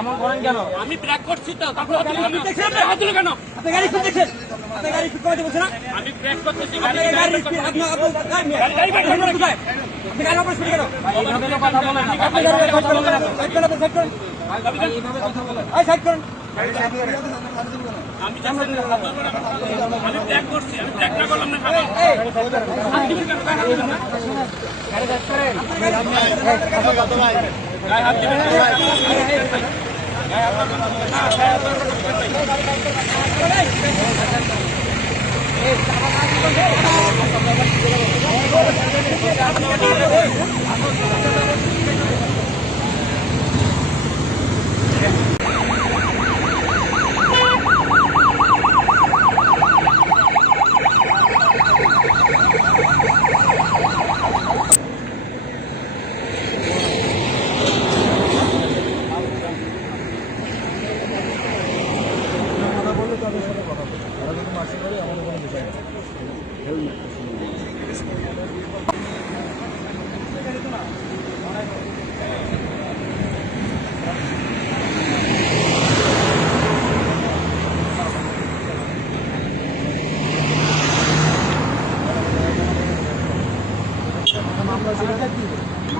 এমন করেন কেন? আমি ব্রেক করছি তো, তারপর হাত দিল কেন? আপনি গাড়ি খুব দেখছেন, আপনি গাড়ি খুব করতে বলছেন না? আমি ব্রেক করতেছি, আপনি গাড়ি আপনি গাড়ি অপারেশন কেন? এইভাবে তো কথা বলেন না। আপনি গাড়ি সাইড করেন, সাইড করেন, সাইড করেন, এইভাবে কথা বলেন। সাইড করেন। আমি ব্রেক করছি, আমি ব্রেক না করলাম না। গাড়ি সাইড করেন। গায়ে হাত দিবেন না।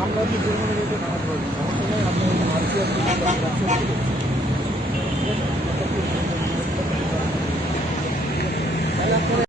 আমরা কি জন্য খারাপ করবো? আপনি